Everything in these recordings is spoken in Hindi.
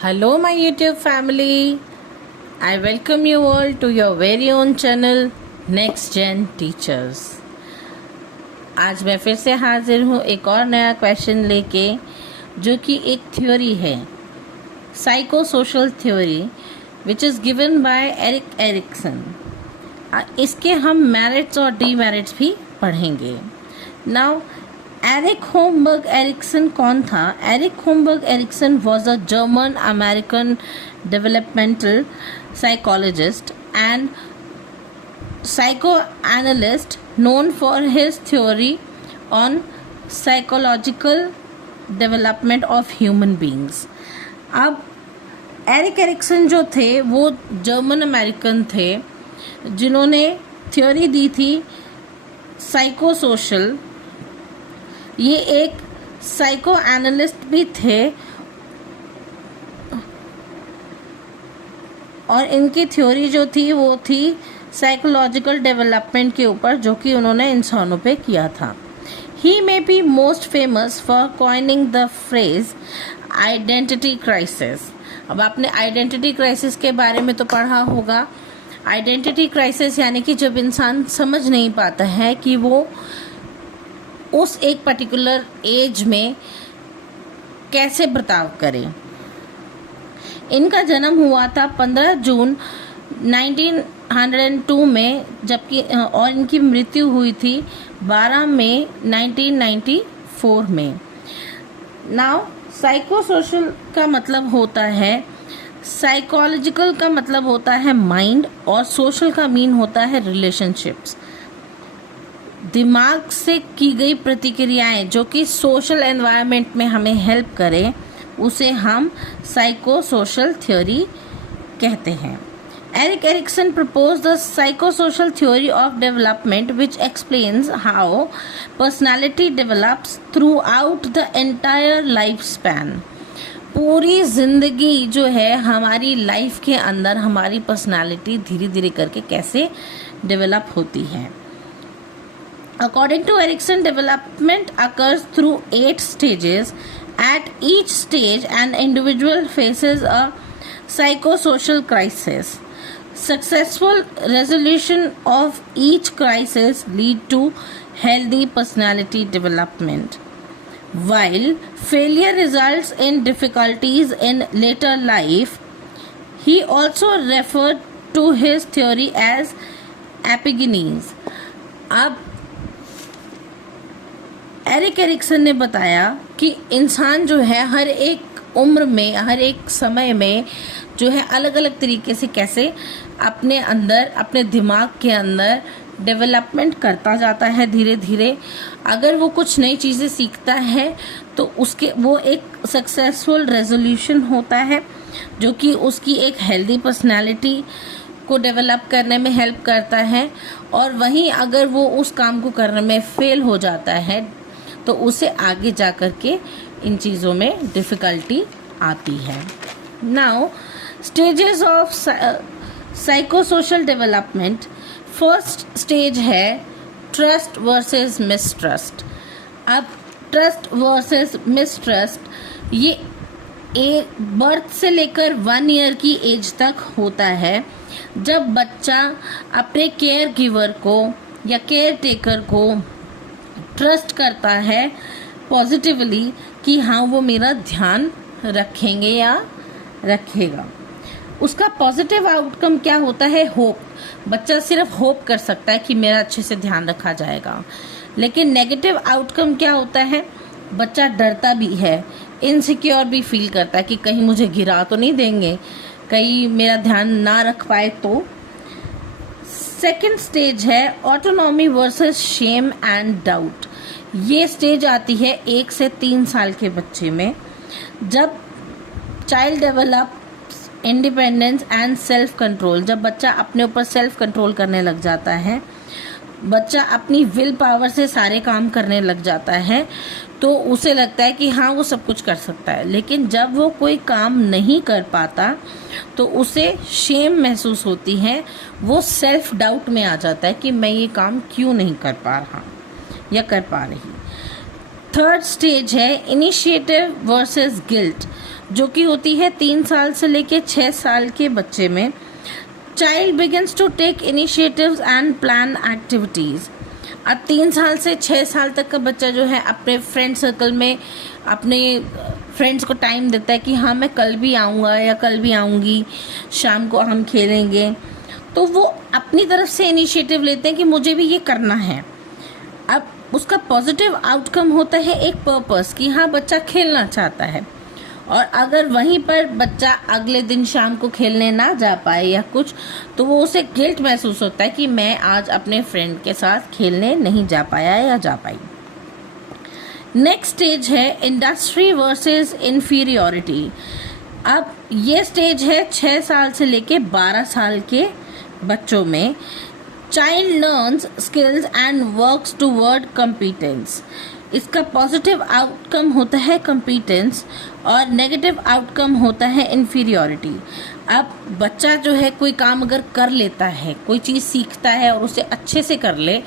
Hello, my YouTube family. I welcome you all to your very own channel, Next Gen Teachers. आज मैं फिर से हाजिर हूँ एक और नया क्वेश्चन लेके, जो कि एक थ्योरी है, psycho social theory, which is given by Erik Erikson. इसके हम मेरिट्स और डीमेरिट्स भी पढ़ेंगे. नाउ एरिक होमबर्ग एरिक्सन कौन था? Erik Homburger Erikson was a German American developmental psychologist and psychoanalyst known for his theory on psychological development of human beings. अब एरिक एरिक्सन जो थे वो जर्मन अमेरिकन थे जिन्होंने थ्योरी दी थी साइको सोशल. ये एक साइको एनालिस्ट भी थे और इनकी थ्योरी जो थी वो थी साइकोलॉजिकल डेवलपमेंट के ऊपर, जो कि उन्होंने इंसानों पे किया था. He may be most famous for coining the phrase identity crisis. अब आपने आइडेंटिटी क्राइसिस के बारे में तो पढ़ा होगा. आइडेंटिटी क्राइसिस यानी कि जब इंसान समझ नहीं पाता है कि वो उस एक पर्टिकुलर एज में कैसे बर्ताव करे. इनका जन्म हुआ था 15 जून 1902 में, जबकि और इनकी मृत्यु हुई थी 12 मई 1994 में. नाउ साइको सोशल का मतलब होता है, साइकोलॉजिकल का मतलब होता है माइंड, और सोशल का मीन होता है रिलेशनशिप्स. दिमाग से की गई प्रतिक्रियाएं जो कि सोशल एनवायरनमेंट में हमें हेल्प करें, उसे हम साइको सोशल थ्योरी कहते हैं. Eric Erikson proposed the psychosocial theory of development, which explains how personality develops throughout the entire lifespan. पूरी जिंदगी जो है हमारी लाइफ के अंदर हमारी पर्सनालिटी धीरे धीरे करके कैसे डेवलप होती है. According to Erikson, development occurs through 8 stages. At each stage, an individual faces a psychosocial crisis. Successful resolution of each crisis lead to healthy personality development, while failure results in difficulties in later life. He also referred to his theory as epigenes. अब एरिक एरिक्सन ने बताया कि इंसान जो है हर एक उम्र में, हर एक समय में जो है अलग अलग तरीके से कैसे अपने अंदर, अपने दिमाग के अंदर डेवलपमेंट करता जाता है धीरे धीरे. अगर वो कुछ नई चीज़ें सीखता है तो उसके वो एक सक्सेसफुल रेजोल्यूशन होता है, जो कि उसकी एक हेल्दी पर्सनालिटी को डेवलप करने में हेल्प करता है. और वहीं अगर वो उस काम को करने में फेल हो जाता है तो उसे आगे जा कर के इन चीज़ों में डिफ़िकल्टी आती है. Now stages of psychosocial development. First stage है ट्रस्ट वर्सेस मिसट्रस्ट. अब ट्रस्ट वर्सेस मिसट्रस्ट ये बर्थ से लेकर 1 ईयर की एज तक होता है, जब बच्चा अपने केयर गिवर को या केयर टेकर को ट्रस्ट करता है पॉजिटिवली कि हाँ वो मेरा ध्यान रखेंगे या रखेगा. उसका पॉजिटिव आउटकम क्या होता है? होप. बच्चा सिर्फ होप कर सकता है कि मेरा अच्छे से ध्यान रखा जाएगा. लेकिन नेगेटिव आउटकम क्या होता है? बच्चा डरता भी है, इनसिक्योर भी फील करता है कि कहीं मुझे गिरा तो नहीं देंगे, कहीं मेरा ध्यान ना रख पाए तो. सेकेंड स्टेज है autonomy versus shame and doubt. ये स्टेज आती है 1 से 3 साल के बच्चे में, जब child develops independence and self control. जब बच्चा अपने ऊपर सेल्फ कंट्रोल करने लग जाता है, बच्चा अपनी विल पावर से सारे काम करने लग जाता है, तो उसे लगता है कि हाँ वो सब कुछ कर सकता है. लेकिन जब वो कोई काम नहीं कर पाता तो उसे शेम महसूस होती है, वो सेल्फ डाउट में आ जाता है कि मैं ये काम क्यों नहीं कर पा रहा या कर पा रही. थर्ड स्टेज है इनिशिएटिव वर्सेस गिल्ट. जो कि होती है 3 साल से लेके 6 साल के बच्चे में। Child begins to take initiatives and plan activities. अब 3 साल से 6 साल तक का बच्चा जो है अपने फ्रेंड सर्कल में अपने फ्रेंड्स को टाइम देता है कि हाँ मैं कल भी आऊँगा या कल भी आऊँगी, शाम को हम खेलेंगे। तो वो अपनी तरफ से इनिशिएटिव लेते हैं कि मुझे भी ये करना है। अब उसका पॉजिटिव आउटकम होता है एक पर्पस कि हाँ बच्चा खेलना चाहता है। और अगर वहीं पर बच्चा अगले दिन शाम को खेलने ना जा पाए या कुछ, तो वो उसे गिल्ट महसूस होता है कि मैं आज अपने फ्रेंड के साथ खेलने नहीं जा पाया या जा पाई। नेक्स्ट स्टेज है इंडस्ट्री वर्सेस इंफीरियोरिटी। अब ये स्टेज है 6 साल से लेके 12 साल के बच्चों में। Child learns skills and works toward competence. इसका पॉजिटिव आउटकम होता है कॉम्पिटेंस और नेगेटिव आउटकम होता है इन्फीरियोरिटी। अब बच्चा जो है कोई काम अगर कर लेता है, कोई चीज़ सीखता है और उसे अच्छे से कर ले,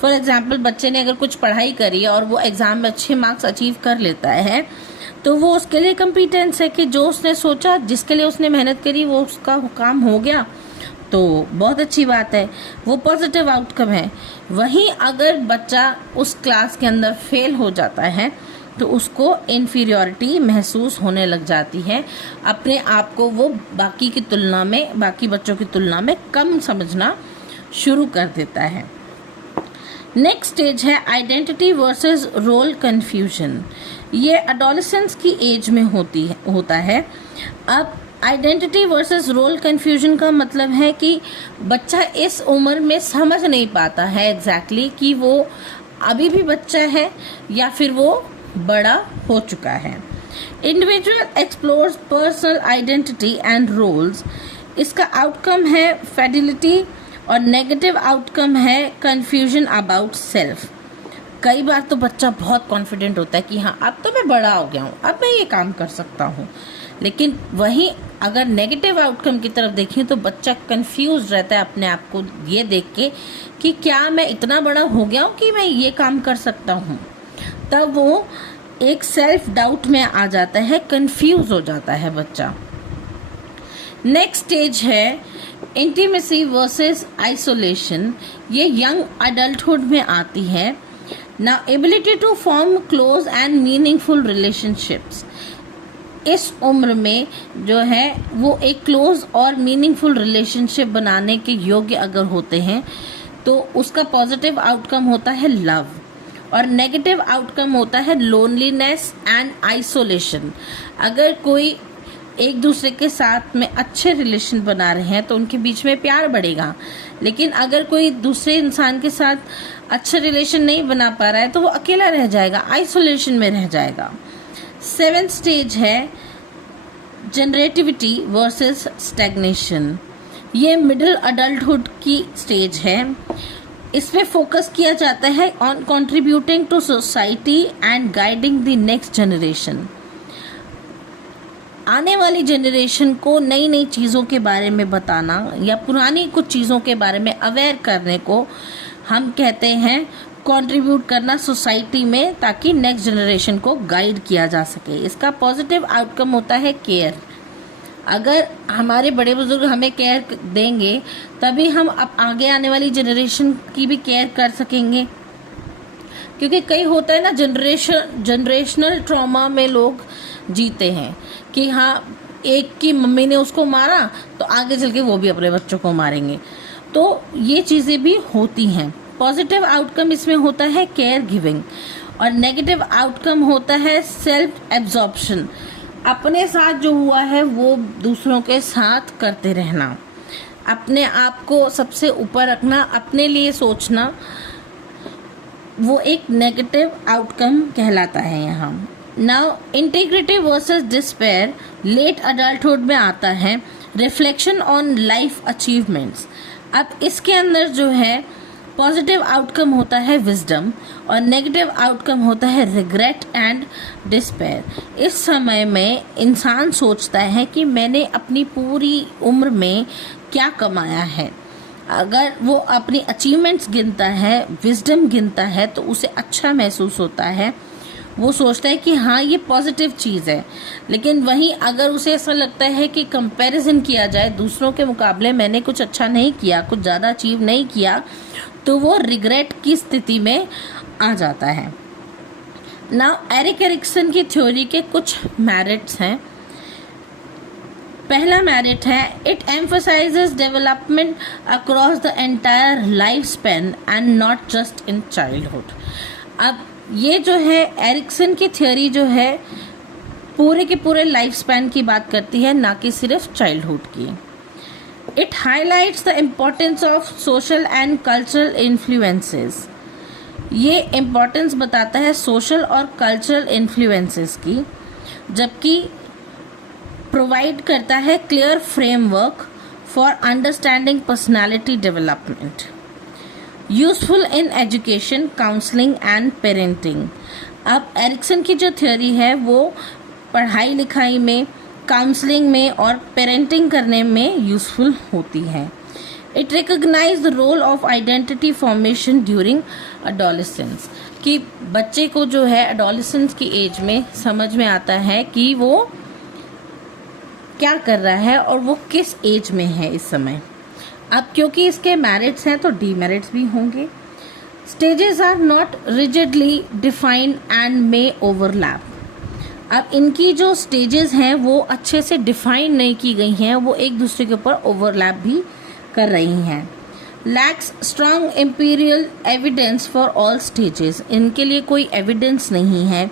फॉर एग्जांपल बच्चे ने अगर कुछ पढ़ाई करी और वो एग्ज़ाम में अच्छे मार्क्स अचीव कर लेता है, तो वो उसके लिए कॉम्पिटेंस है कि जो उसने सोचा, जिसके लिए उसने मेहनत करी, वो उसका काम हो गया, तो बहुत अच्छी बात है, वो पॉजिटिव आउटकम है। वहीं अगर बच्चा उस क्लास के अंदर फेल हो जाता है तो उसको इन्फीरियोरिटी महसूस होने लग जाती है, अपने आप को वो बाकी बच्चों की तुलना में कम समझना शुरू कर देता है। नेक्स्ट स्टेज है आइडेंटिटी वर्सेस रोल कन्फ्यूजन। ये एडोलेसेंस की एज में होता है। अब आइडेंटिटी वर्सेस रोल कन्फ्यूजन का मतलब है कि बच्चा इस उम्र में समझ नहीं पाता है एग्जैक्टली कि वो अभी भी बच्चा है या फिर वो बड़ा हो चुका है। Individual explores personal identity and roles. इसका आउटकम है फिडेलिटी और नेगेटिव आउटकम है कन्फ्यूजन अबाउट सेल्फ। कई बार तो बच्चा बहुत कॉन्फिडेंट होता है कि हाँ अब तो मैं बड़ा हो गया हूँ, अब मैं ये काम कर सकता हूँ, लेकिन वहीं अगर नेगेटिव आउटकम की तरफ देखें तो बच्चा कंफ्यूज रहता है अपने आप को ये देख के कि क्या मैं इतना बड़ा हो गया हूँ कि मैं ये काम कर सकता हूँ। तब वो एक सेल्फ डाउट में आ जाता है, कंफ्यूज हो जाता है बच्चा। नेक्स्ट स्टेज है इंटीमेसी वर्सेस आइसोलेशन। ये यंग अडल्टहुड में आती है। Now ability to form close and meaningful relationships. इस उम्र में जो है वो एक क्लोज और मीनिंगफुल रिलेशनशिप बनाने के योग्य अगर होते हैं तो उसका पॉजिटिव आउटकम होता है लव और नेगेटिव आउटकम होता है लोनलीनेस एंड आइसोलेशन। अगर कोई एक दूसरे के साथ में अच्छे रिलेशन बना रहे हैं तो उनके बीच में प्यार बढ़ेगा, लेकिन अगर कोई दूसरे इंसान के साथ अच्छा रिलेशन नहीं बना पा रहा है तो वो अकेला रह जाएगा, आइसोलेशन में रह जाएगा। 7th स्टेज है जनरेटिविटी वर्सेस स्टैग्नेशन। ये मिडिल अडल्टहुड की स्टेज है। इसमें फोकस किया जाता है on contributing to society and guiding the next generation. आने वाली जनरेशन को नई नई चीज़ों के बारे में बताना या पुरानी कुछ चीज़ों के बारे में अवेयर करने को हम कहते हैं कंट्रीब्यूट करना सोसाइटी में, ताकि नेक्स्ट जनरेशन को गाइड किया जा सके। इसका पॉजिटिव आउटकम होता है केयर। अगर हमारे बड़े बुजुर्ग हमें केयर देंगे तभी हम अब आगे आने वाली जनरेशन की भी केयर कर सकेंगे, क्योंकि कई होता है ना जनरेशनल ट्रॉमा में लोग जीते हैं कि हाँ एक की मम्मी ने उसको मारा तो आगे चल के वो भी अपने बच्चों को मारेंगे, तो ये चीज़ें भी होती हैं। पॉजिटिव आउटकम इसमें होता है केयर गिविंग और नेगेटिव आउटकम होता है सेल्फ एब्जॉर्प्शन। अपने साथ जो हुआ है वो दूसरों के साथ करते रहना, अपने आप को सबसे ऊपर रखना, अपने लिए सोचना, वो एक नेगेटिव आउटकम कहलाता है यहाँ। Now integrity versus despair late adulthood में आता है। Reflection on life achievements. अब इसके अंदर जो है पॉजिटिव आउटकम होता है विजडम और नेगेटिव आउटकम होता है रिग्रेट एंड डिस्पेयर। इस समय में इंसान सोचता है कि मैंने अपनी पूरी उम्र में क्या कमाया है। अगर वो अपनी अचीवमेंट्स गिनता है, विजडम गिनता है, तो उसे अच्छा महसूस होता है। वो सोचता है कि हाँ ये पॉजिटिव चीज़ है, लेकिन वहीं अगर उसे ऐसा लगता है कि कंपैरिजन किया जाए दूसरों के मुकाबले, मैंने कुछ अच्छा नहीं किया, कुछ ज़्यादा अचीव नहीं किया, तो वो रिग्रेट की स्थिति में आ जाता है। नाउ एरिक एरिक्सन की थ्योरी के कुछ मेरिट्स हैं। पहला मेरिट है, it emphasises development across the entire life span and not just in childhood. अब ये जो है एरिक्सन की थ्योरी जो है पूरे के पूरे लाइफ स्पैन की बात करती है, ना कि सिर्फ चाइल्डहुड की। It highlights the importance of social and cultural influences. ये इम्पोर्टेंस बताता है सोशल और कल्चरल इन्फ्लुएंसेस की, जबकि प्रोवाइड करता है clear framework for understanding personality development. Useful in education, counselling and parenting. अब एरिक्सन की जो थ्योरी है वो पढ़ाई लिखाई में, काउंसलिंग में और पेरेंटिंग करने में यूजफुल होती है। It recognise the role of identity formation during adolescence, कि बच्चे को जो है एडोलेसेंस की एज में समझ में आता है कि वो क्या कर रहा है और वो किस एज में है इस समय। अब क्योंकि इसके मेरिट्स हैं तो डीमेरिट्स भी होंगे। Stages are not rigidly defined and may overlap. अब इनकी जो स्टेजेस हैं वो अच्छे से डिफाइन नहीं की गई हैं, वो एक दूसरे के ऊपर ओवरलैप भी कर रही हैं। Lakhs strong Amperian evidence for all stages, इनके लिए कोई एविडेंस नहीं है।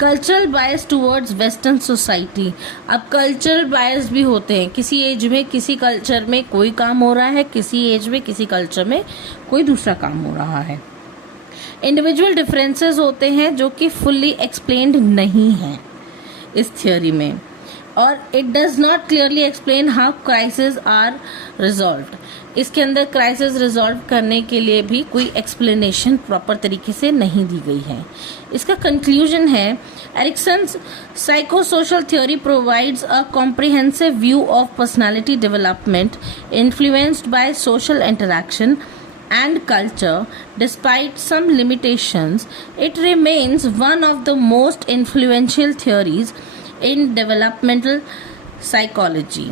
Cultural bias towards western society. अब कल्चरल बायस भी होते हैं, किसी एज में किसी कल्चर में कोई काम हो रहा है, किसी एज में किसी कल्चर में कोई दूसरा काम हो रहा है। इंडिविजुअल डिफरेंसेस होते हैं जो कि फुल्ली एक्सप्लेन्ड नहीं हैं इस थ्योरी में, और it does not clearly explain how crisis are resolved. इसके अंदर क्राइसिस रिजॉल्व करने के लिए भी कोई एक्सप्लेनेशन प्रॉपर तरीके से नहीं दी गई है। इसका कंक्लूजन है, Erikson's psychosocial theory provides a comprehensive view of personality development influenced by social interaction and culture. Despite some limitations, it remains one of the most influential theories in developmental psychology.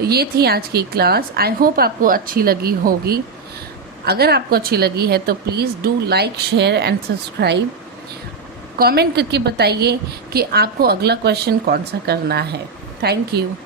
ये थी आज की क्लास। आई होप आपको अच्छी लगी होगी। अगर आपको अच्छी लगी है तो please do like, share and subscribe. Comment करके बताइए कि आपको अगला क्वेश्चन कौन सा करना है। Thank you.